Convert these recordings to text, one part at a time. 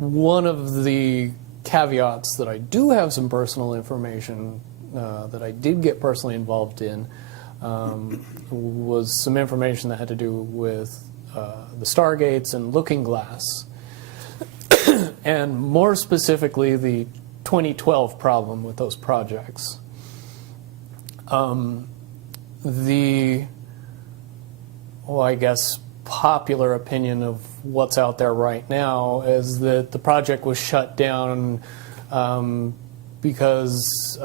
one of the caveats that I do have some personal information that I did get personally involved in was some information that had to do with the Stargates and Looking Glass, and more specifically the 2012 problem with those projects. I guess, popular opinion of what's out there right now is that the project was shut down because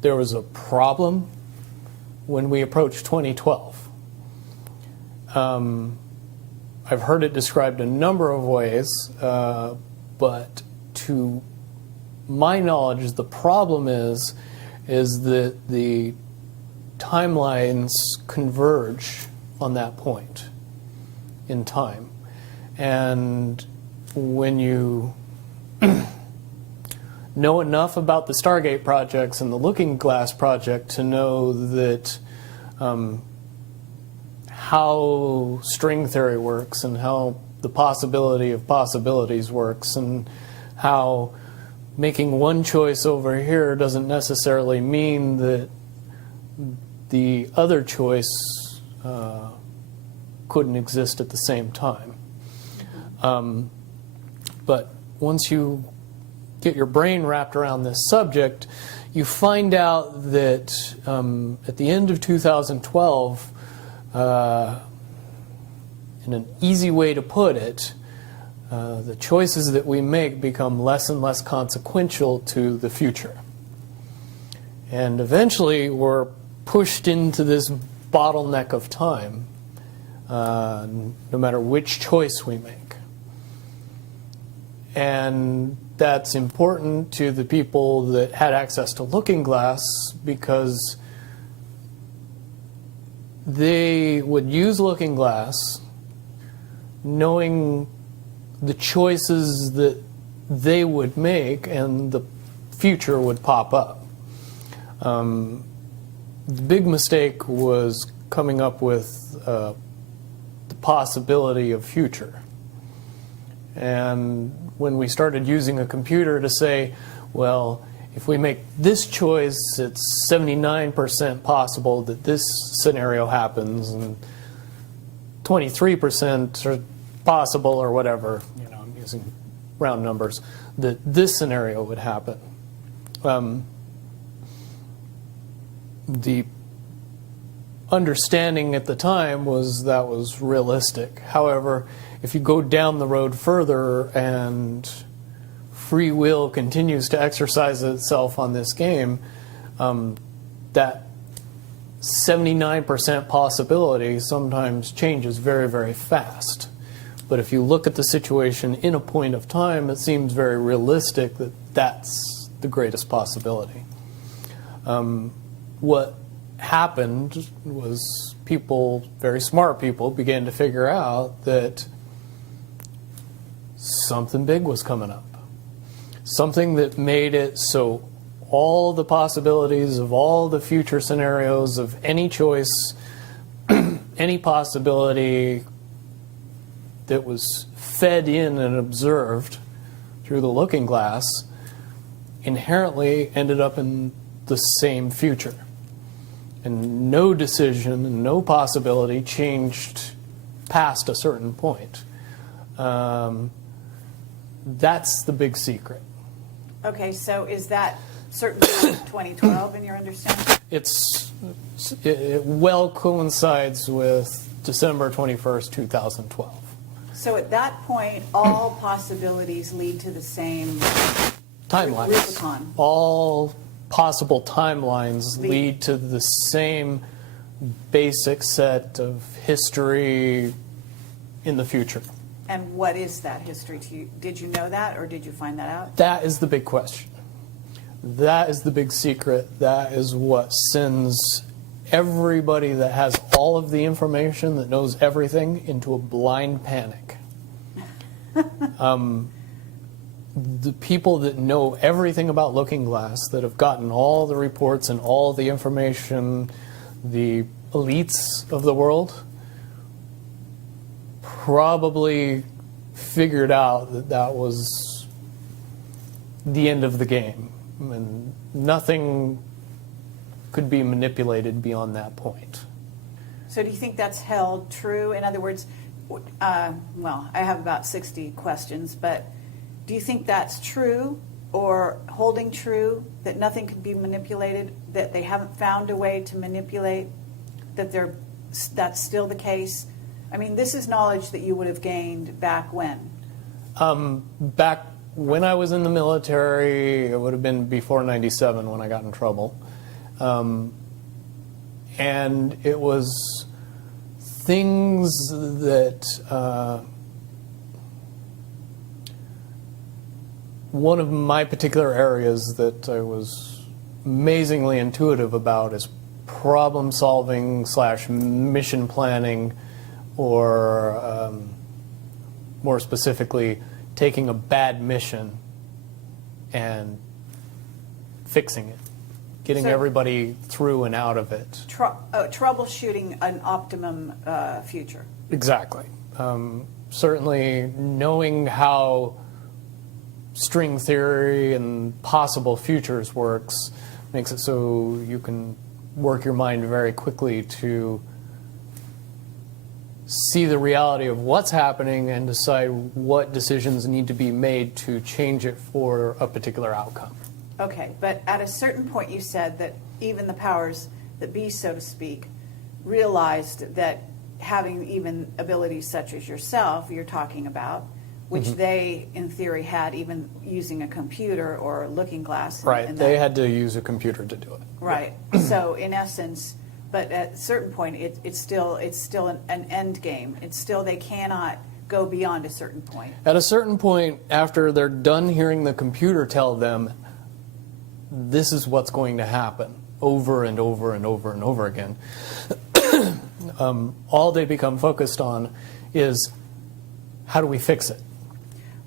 there was a problem when we approached 2012. I've heard it described a number of ways, but to my knowledge, the problem is that the timelines converge on that point in time. And when you know enough about the Stargate projects and the Looking Glass project to know that how string theory works and how the possibility of possibilities works and how making one choice over here doesn't necessarily mean that the other choice couldn't exist at the same time. But once you get your brain wrapped around this subject, you find out that at the end of 2012, in an easy way to put it, the choices that we make become less and less consequential to the future. And eventually we're pushed into this bottleneck of time, no matter which choice we make. And that's important to the people that had access to Looking Glass because they would use Looking Glass knowing the choices that they would make and the future would pop up. The big mistake was coming up with the possibility of future. And when we started using a computer to say, well, if we make this choice, it's 79% possible that this scenario happens, and 23% are possible, or whatever, you know, I'm using round numbers, that this scenario would happen. The understanding at the time was that was realistic. However, if you go down the road further and free will continues to exercise itself on this game, that 79% possibility sometimes changes very, very fast. But if you look at the situation in a point of time, it seems very realistic that that's the greatest possibility. What happened was people, very smart people, began to figure out that something big was coming up. Something that made it so all the possibilities of all the future scenarios of any choice, any possibility that was fed in and observed through the Looking Glass inherently ended up in the same future. And no decision and no possibility changed past a certain point. That's the big secret. Okay, so is that certainly 2012 in your understanding? It well coincides with December 21st, 2012. So at that point, all possibilities lead to the same timelines. Rubicon. All possible timelines lead to the same basic set of history in the future. And what is that history to you? Did you know that, or did you find that out? That is the big question. That is the big secret. That is what sends everybody that has all of the information, that knows everything, into a blind panic. The people that know everything about Looking Glass, that have gotten all the reports and all the information, the elites of the world, probably figured out that that was the end of the game, and nothing could be manipulated beyond that point. So do you think that's held true? In other words, well, I have about 60 questions, but do you think that's true or holding true, that nothing can be manipulated, that they haven't found a way to manipulate, that's still the case? I mean, this is knowledge that you would have gained back when? Back when I was in the military, it would have been before 97 when I got in trouble. And it was things that one of my particular areas that I was amazingly intuitive about is problem solving / mission planning, or more specifically, taking a bad mission and fixing it, getting So- everybody through and out of it. Troubleshooting an optimum future. Exactly. Certainly knowing how string theory and possible futures works makes it so you can work your mind very quickly to see the reality of what's happening and decide what decisions need to be made to change it for a particular outcome. Okay, but at a certain point you said that even the powers that be, so to speak, realized that having even abilities such as yourself, you're talking about, which they, in theory, had even using a computer or looking glass. Right, and they that. had to use a computer to do it. Right. So in essence, but at a certain point, it's still an end game. It's still, they cannot go beyond a certain point. At a certain point, after they're done hearing the computer tell them, this is what's going to happen over and over and over and over again, all they become focused on is, how do we fix it?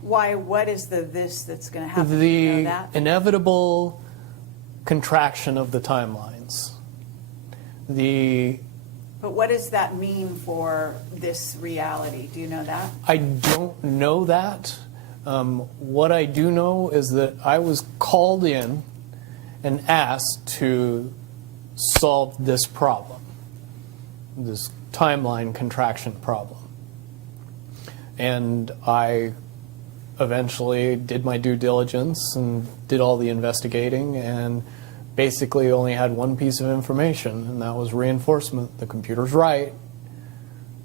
Why? What is this that's going to happen? The You know that? inevitable contraction of the timelines. But what does that mean for this reality? Do you know that? I don't know that. What I do know is that I was called in and asked to solve this problem, this timeline contraction problem. And I eventually did my due diligence and did all the investigating, and basically only had one piece of information, and that was reinforcement. The computer's right.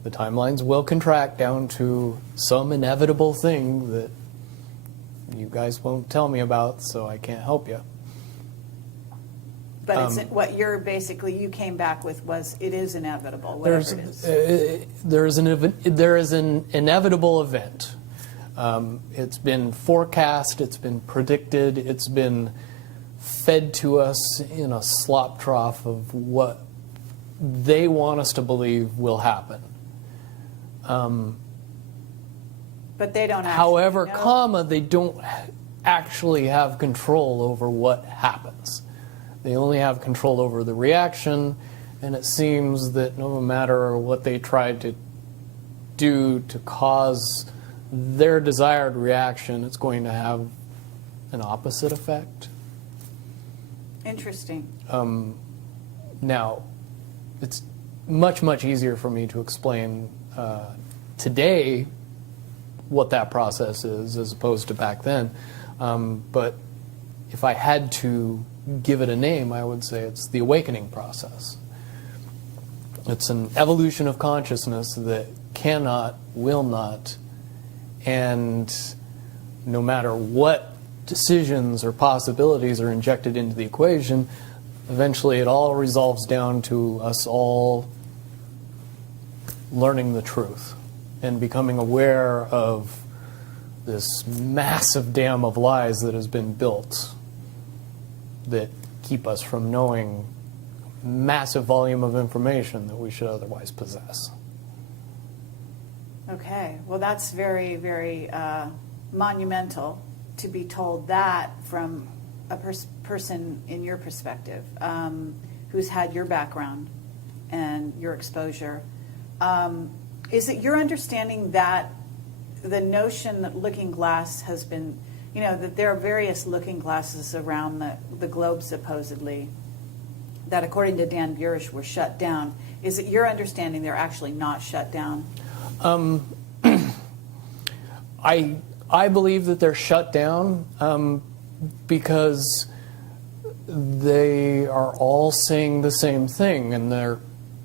The timelines will contract down to some inevitable thing that you guys won't tell me about, so I can't help you. But it's, what you're basically, you came back with was, it is inevitable, whatever it is. There is an inevitable event. It's been forecast, it's been predicted, it's been fed to us in a slop trough of what they want us to believe will happen. But they don't actually However, know. they don't actually have control over what happens. They only have control over the reaction, and it seems that no matter what they try to do to cause their desired reaction, it's going to have an opposite effect. Interesting. Now, it's much, much easier for me to explain today what that process is as opposed to back then. But if I had to give it a name, I would say it's the awakening process. It's an evolution of consciousness that cannot, will not, and no matter what decisions or possibilities are injected into the equation, eventually it all resolves down to us all learning the truth and becoming aware of this massive dam of lies that has been built that keep us from knowing massive volume of information that we should otherwise possess. Okay. Well, that's very, very monumental to be told that from a person in your perspective, who's had your background and your exposure. Is it your understanding that the notion that looking glass has been, that there are various looking glasses around the globe supposedly that, according to Dan Burish, were shut down. Is it your understanding they're actually not shut down? I believe that they're shut down because they are all saying the same thing, and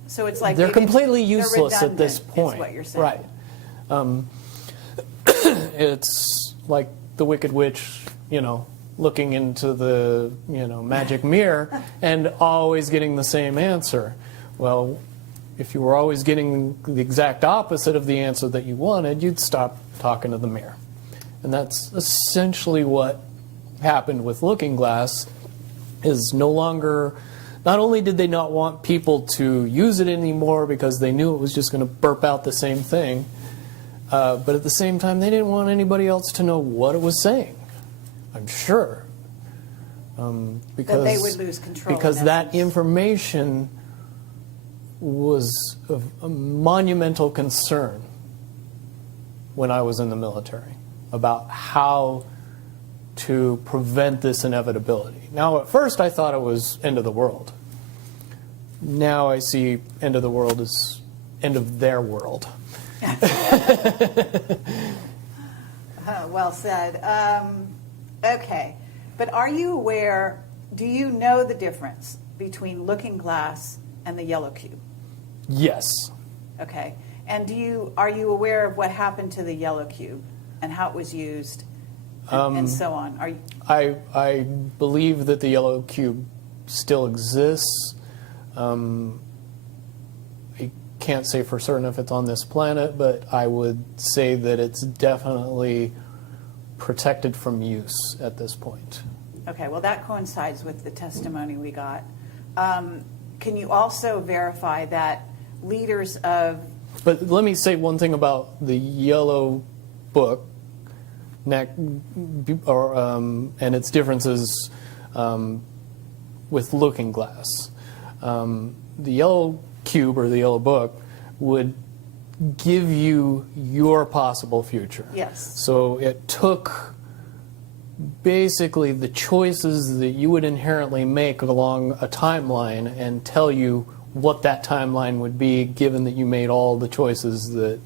So it's like they're maybe completely they're useless at this redundant, point. is what you're saying. Right. It's like the Wicked Witch, looking into the magic mirror and always getting the same answer. Well, if you were always getting the exact opposite of the answer that you wanted, you'd stop talking to the mirror. And that's essentially what happened with Looking Glass. Is no longer, not only did they not want people to use it anymore because they knew it was just going to burp out the same thing, but at the same time they didn't want anybody else to know what it was saying, I'm sure. Because that they would lose control. Because that information was of a monumental concern when I was in the military about how to prevent this inevitability. Now, at first I thought it was end of the world. Now I see end of the world as end of their world. Well said. Okay. But are you aware, do you know the difference between Looking Glass and the yellow cube? Yes. Okay. And are you aware of what happened to the yellow cube and how it was used and so on? I believe that the yellow cube still exists. I can't say for certain if it's on this planet, but I would say that it's definitely protected from use at this point. Okay, well, that coincides with the testimony we got. Can you also verify that leaders of... But let me say one thing about the yellow book and its differences with Looking Glass. The yellow cube or the yellow book would give you your possible future. Yes. So it took basically the choices that you would inherently make along a timeline and tell you what that timeline would be, given that you made all the choices that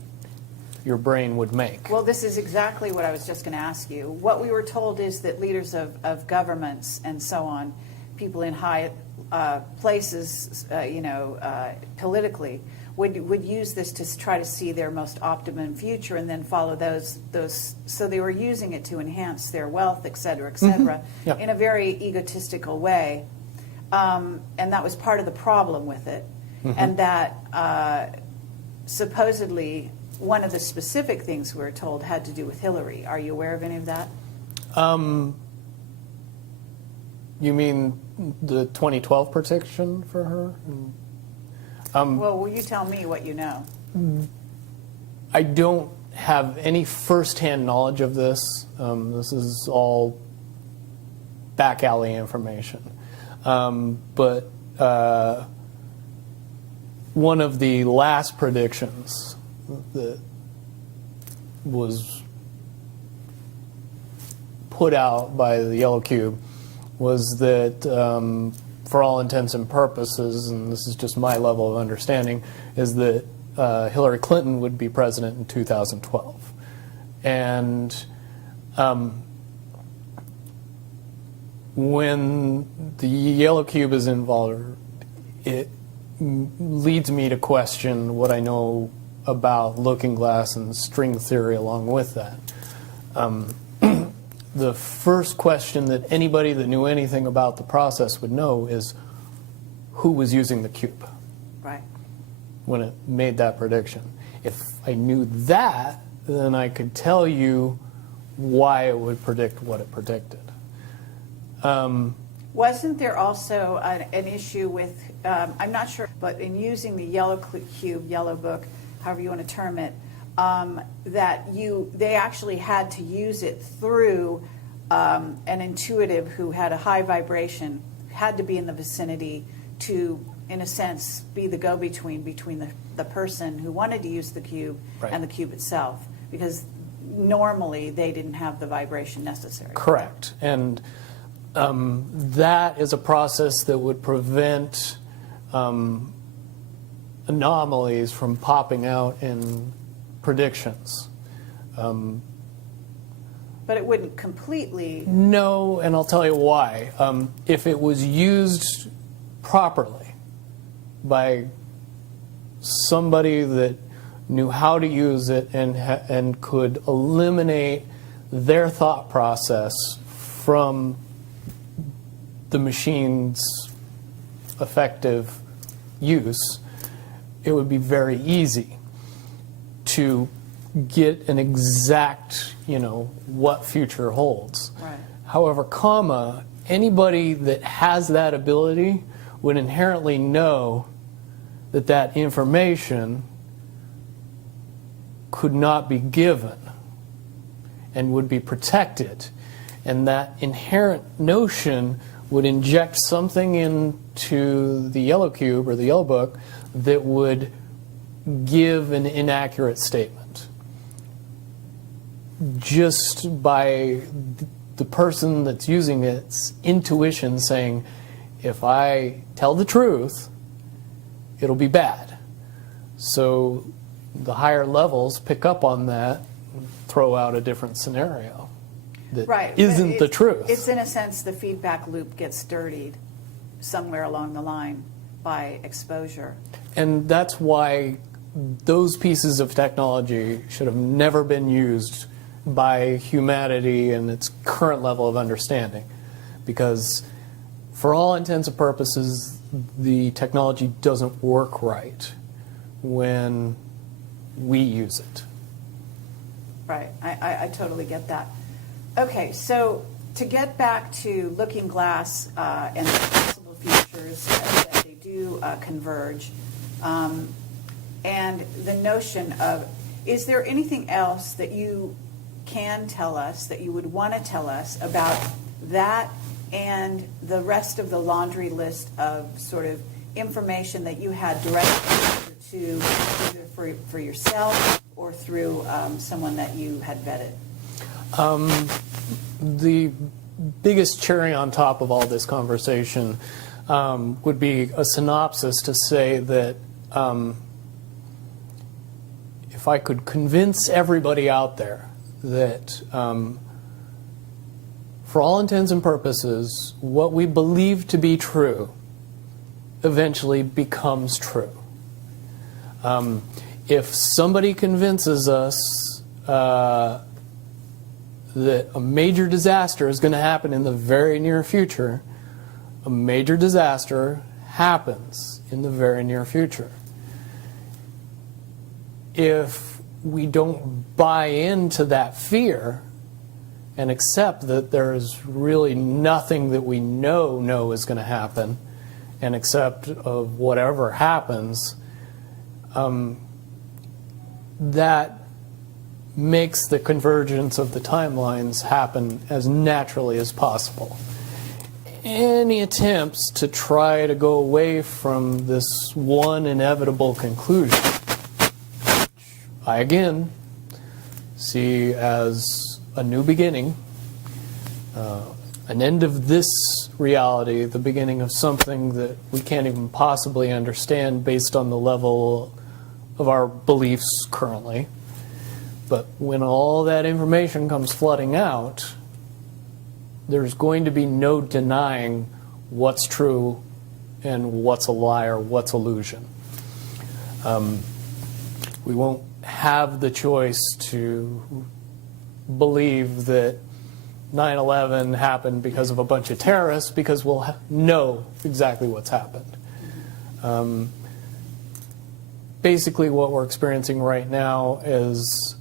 your brain would make. Well, this is exactly what I was just going to ask you. What we were told is that leaders of governments and so on, people in high places, politically, would use this to try to see their most optimum future and then follow those. So they were using it to enhance their wealth, et cetera, Yeah. in a very egotistical way. And that was part of the problem with it. And that supposedly one of the specific things we were told had to do with Hillary. Are you aware of any of that? You mean the 2012 prediction for her? Well, will you tell me what you know? I don't have any firsthand knowledge of this. This is all back alley information. But one of the last predictions that was put out by the Yellow Cube was that, for all intents and purposes, and this is just my level of understanding, is that Hillary Clinton would be president in 2012. And when the Yellow Cube is involved, it leads me to question what I know about Looking Glass and string theory along with that. The first question that anybody that knew anything about the process would know is who was using the cube Right. when it made that prediction. If I knew that, then I could tell you why it would predict what it predicted. Wasn't there also an issue with, I'm not sure, but in using the yellow cube, yellow book, however you want to term it, that they actually had to use it through an intuitive who had a high vibration, had to be in the vicinity to, in a sense, be the go-between between the person who wanted to use the cube Right. and the cube itself. Because normally they didn't have the vibration necessary. Correct. And that is a process that would prevent anomalies from popping out in predictions. But it wouldn't completely. No, and I'll tell you why. If it was used properly by somebody that knew how to use it and could eliminate their thought process from the machine's effective use, it would be very easy to get an exact, what future holds. Right. However, anybody that has that ability would inherently know that that information could not be given and would be protected. And that inherent notion would inject something into the yellow cube or the yellow book that would give an inaccurate statement. Just by the person that's using its intuition saying, if I tell the truth, it'll be bad. So the higher levels pick up on that and throw out a different scenario that Right. isn't the truth. It's in a sense the feedback loop gets dirtied somewhere along the line by exposure. And that's why those pieces of technology should have never been used by humanity in its current level of understanding. Because for all intents and purposes, the technology doesn't work right when we use it. Right. I totally get that. Okay, so to get back to Looking Glass and the possible futures that they do converge, and the notion of, is there anything else that you can tell us, that you would want to tell us about that and the rest of the laundry list of sort of information that you had direct exposure to, either for yourself or through someone that you had vetted? The biggest cherry on top of all this conversation would be a synopsis to say that if I could convince everybody out there that for all intents and purposes, what we believe to be true eventually becomes true. If somebody convinces us that a major disaster is going to happen in the very near future, a major disaster happens in the very near future. If we don't buy into that fear and accept that there is really nothing that we know is going to happen, and accept of whatever happens, that makes the convergence of the timelines happen as naturally as possible. Any attempts to try to go away from this one inevitable conclusion, which I again see as a new beginning, an end of this reality, the beginning of something that we can't even possibly understand based on the level of our beliefs currently. But when all that information comes flooding out, there's going to be no denying what's true and what's a lie or what's illusion. We won't have the choice to believe that 9/11 happened because of a bunch of terrorists, because we'll know exactly what's happened. Basically, what we're experiencing right now is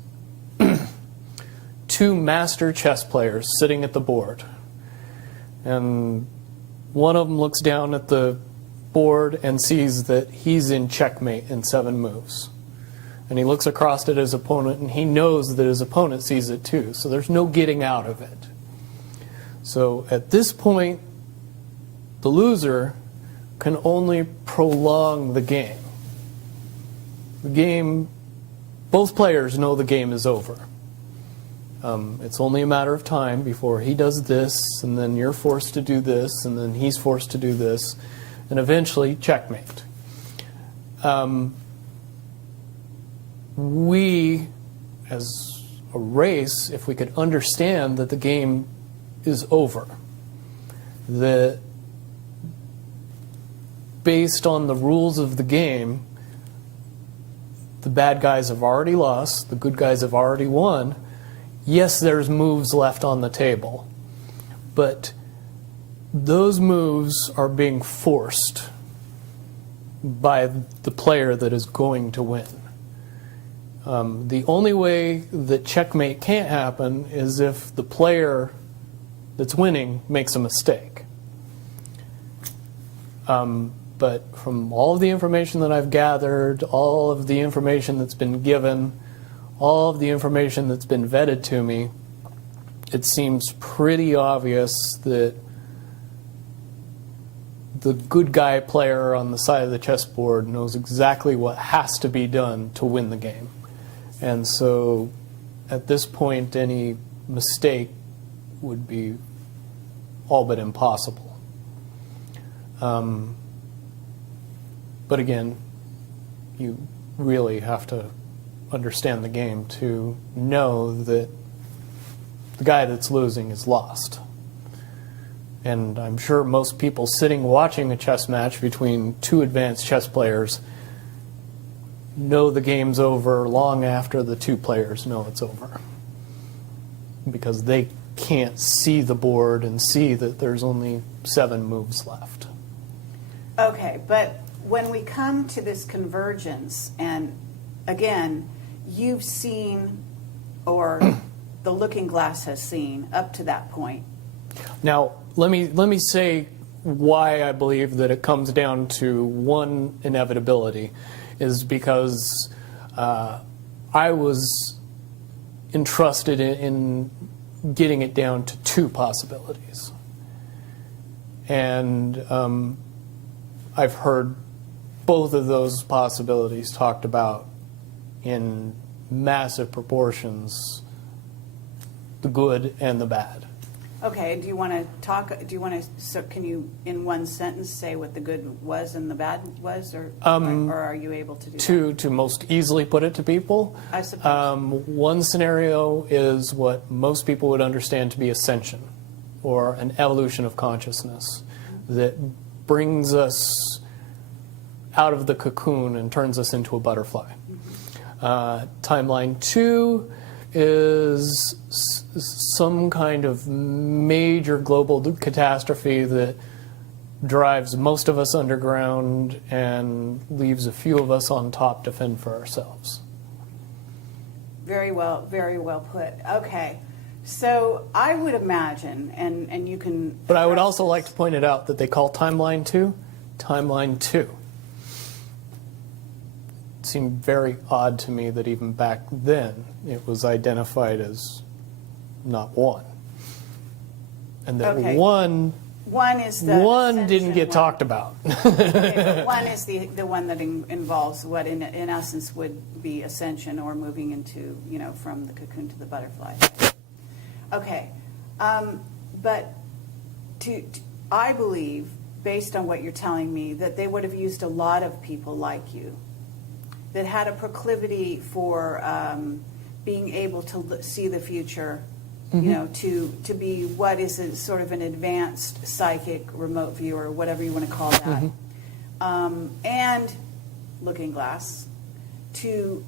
two master chess players sitting at the board. And one of them looks down at the board and sees that he's in checkmate in 7 moves. And he looks across at his opponent, and he knows that his opponent sees it too. So there's no getting out of it. So at this point, the loser can only prolong the game. The game, both players know the game is over. It's only a matter of time before he does this, and then you're forced to do this, and then he's forced to do this, and eventually checkmate. We, as a race, if we could understand that the game is over, that based on the rules of the game, the bad guys have already lost, the good guys have already won. Yes, there's moves left on the table, but those moves are being forced by the player that is going to win. The only way that checkmate can't happen is if the player that's winning makes a mistake. But from all of the information that I've gathered, all of the information that's been given, all of the information that's been vetted to me, it seems pretty obvious that the good guy player on the side of the chessboard knows exactly what has to be done to win the game. And so at this point, any mistake would be all but impossible. But again, you really have to understand the game to know that the guy that's losing is lost. And I'm sure most people sitting watching a chess match between two advanced chess players know the game's over long after the two players know it's over, because they can't see the board and see that there's only 7 moves left. Okay, but when we come to this convergence, and again, you've seen, or the looking glass has seen, up to that point. Now, let me say why I believe that it comes down to one inevitability, is because I was entrusted in getting it down to 2 possibilities. And I've heard both of those possibilities talked about in massive proportions, the good and the bad. Okay, do you want to talk, so can you, in one sentence, say what the good was and the bad was, or are you able to do that? To most easily put it to people, I suppose. One scenario is what most people would understand to be ascension, or an evolution of consciousness that brings us out of the cocoon and turns us into a butterfly. Timeline 2 is some kind of major global catastrophe that drives most of us underground and leaves a few of us on top to fend for ourselves. Very well put. Okay, so I would imagine, and you can... But I would also like to point it out that they call Timeline 2 Timeline 2. It seemed very odd to me that even back then it was identified as not 1. And that Okay. one is the didn't ascension get one. talked about. Okay, but 1 is the one that involves what in essence would be ascension, or moving into, from the cocoon to the butterfly. Okay, but I believe, based on what you're telling me, that they would have used a lot of people like you that had a proclivity for being able to see the future, to be what is a sort of an advanced psychic remote viewer, whatever you want to call that, and looking glass, to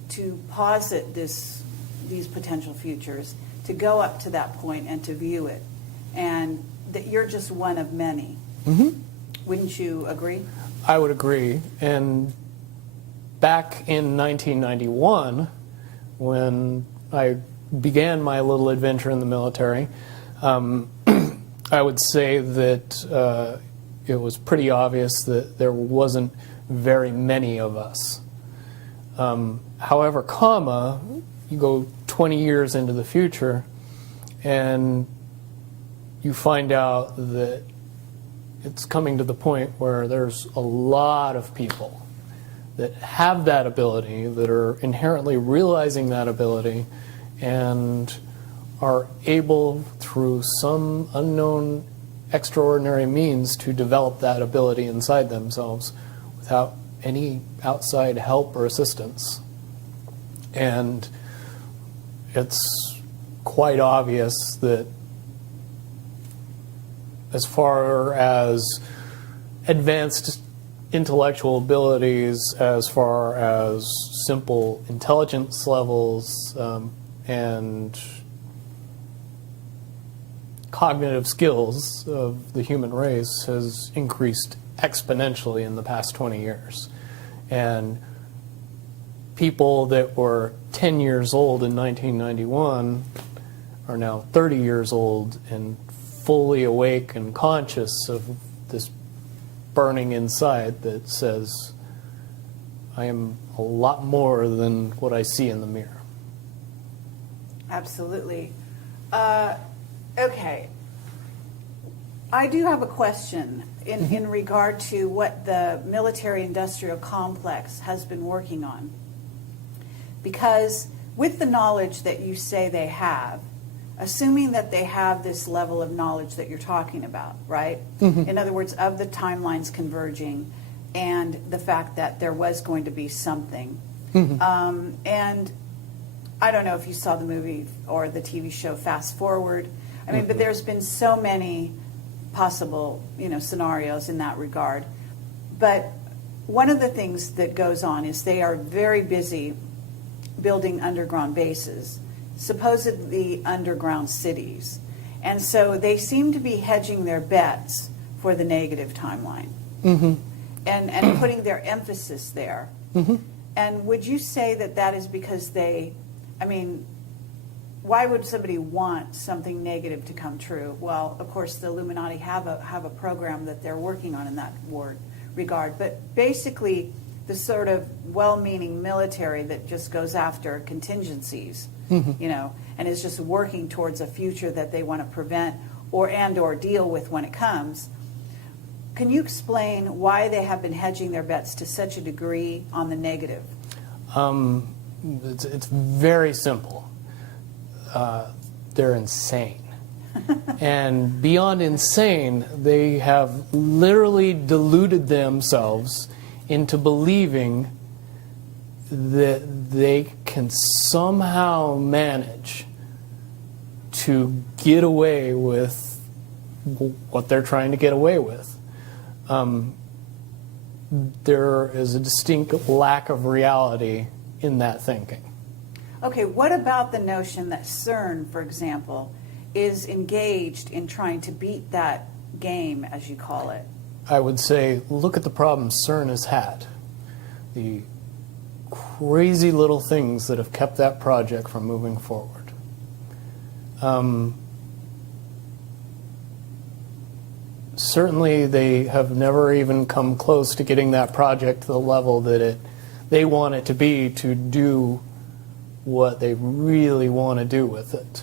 posit these potential futures, to go up to that point and to view it, and that you're just one of many. Wouldn't you agree? I would agree. And back in 1991, when I began my little adventure in the military, I would say that it was pretty obvious that there wasn't very many of us. However, you go 20 years into the future, and you find out that it's coming to the point where there's a lot of people that have that ability, that are inherently realizing that ability, and are able, through some unknown extraordinary means, to develop that ability inside themselves without any outside help or assistance. And it's quite obvious that as far as advanced intellectual abilities, as far as simple intelligence levels, and cognitive skills of the human race has increased exponentially in the past 20 years. And people that were 10 years old in 1991 are now 30 years old and fully awake and conscious of this burning inside that says, I am a lot more than what I see in the mirror. Absolutely. Okay. I do have a question in regard to what the military-industrial complex has been working on. Because with the knowledge that you say they have, assuming that they have this level of knowledge that you're talking about, right? Mm-hmm. In other words, of the timelines converging and the fact that there was going to be something. Mm-hmm. And I don't know if you saw the movie or the TV show Fast Forward. I mean, mm-hmm. but there's been so many possible, scenarios in that regard. But one of the things that goes on is they are very busy building underground bases, supposedly underground cities. And so they seem to be hedging their bets for the negative timeline. Mm-hmm. And putting their emphasis there. Mm-hmm. And would you say that that is because why would somebody want something negative to come true? Well, of course, the Illuminati have a program that they're working on in that regard. But basically, the sort of well-meaning military that just goes after contingencies, mm-hmm. And is just working towards a future that they want to prevent or deal with when it comes. Can you explain why they have been hedging their bets to such a degree on the negative? It's very simple. They're insane. And beyond insane, they have literally deluded themselves into believing that they can somehow manage to get away with what they're trying to get away with. There is a distinct lack of reality in that thinking. Okay, what about the notion that CERN, for example, is engaged in trying to beat that game, as you call it? I would say, look at the problems CERN has had. The crazy little things that have kept that project from moving forward. Certainly, they have never even come close to getting that project to the level that they want it to be to do what they really want to do with it.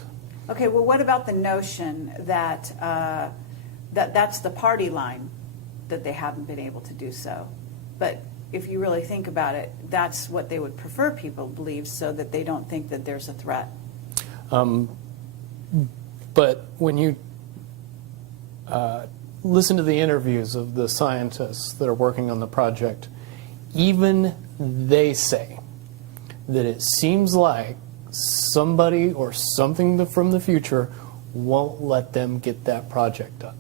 Okay, well, what about the notion that that's the party line, that they haven't been able to do so? But if you really think about it, that's what they would prefer people believe, so that they don't think that there's a threat. But when you listen to the interviews of the scientists that are working on the project, even they say that it seems like somebody or something from the future won't let them get that project done.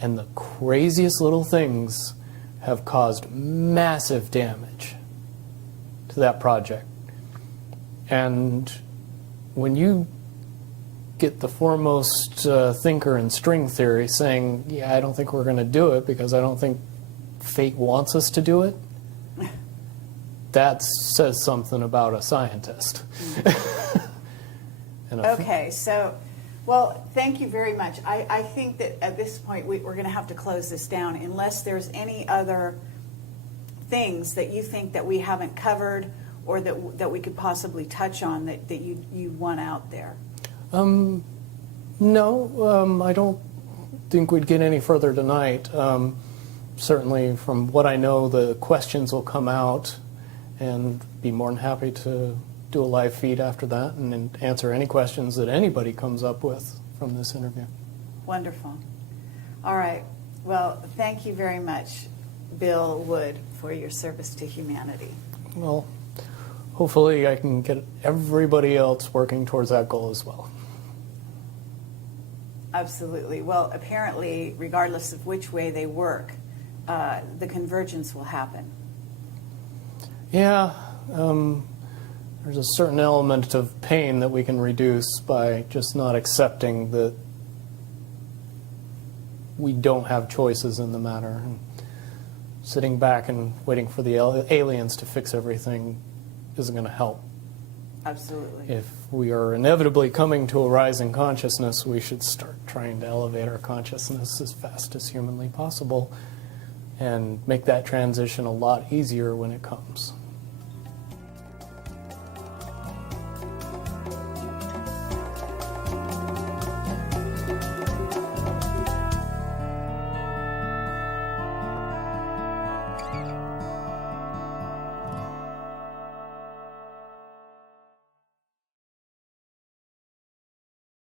And the craziest little things have caused massive damage to that project. And when you get the foremost thinker in string theory saying, yeah, I don't think we're going to do it because I don't think fate wants us to do it, that says something about a scientist. Okay, so, well, thank you very much. I think that at this point we're going to have to close this down unless there's any other things that you think that we haven't covered or that we could possibly touch on that you want out there. No, I don't think we'd get any further tonight. Certainly, from what I know, the questions will come out and be more than happy to do a live feed after that and answer any questions that anybody comes up with from this interview. Wonderful. All right. Well, thank you very much, Bill Wood, for your service to humanity. Well, hopefully I can get everybody else working towards that goal as well. Absolutely. Well, apparently, regardless of which way they work, the convergence will happen. Yeah, there's a certain element of pain that we can reduce by just not accepting that we don't have choices in the matter. And sitting back and waiting for the aliens to fix everything isn't going to help. Absolutely. If we are inevitably coming to a rise in consciousness, we should start trying to elevate our consciousness as fast as humanly possible and make that transition a lot easier when it comes.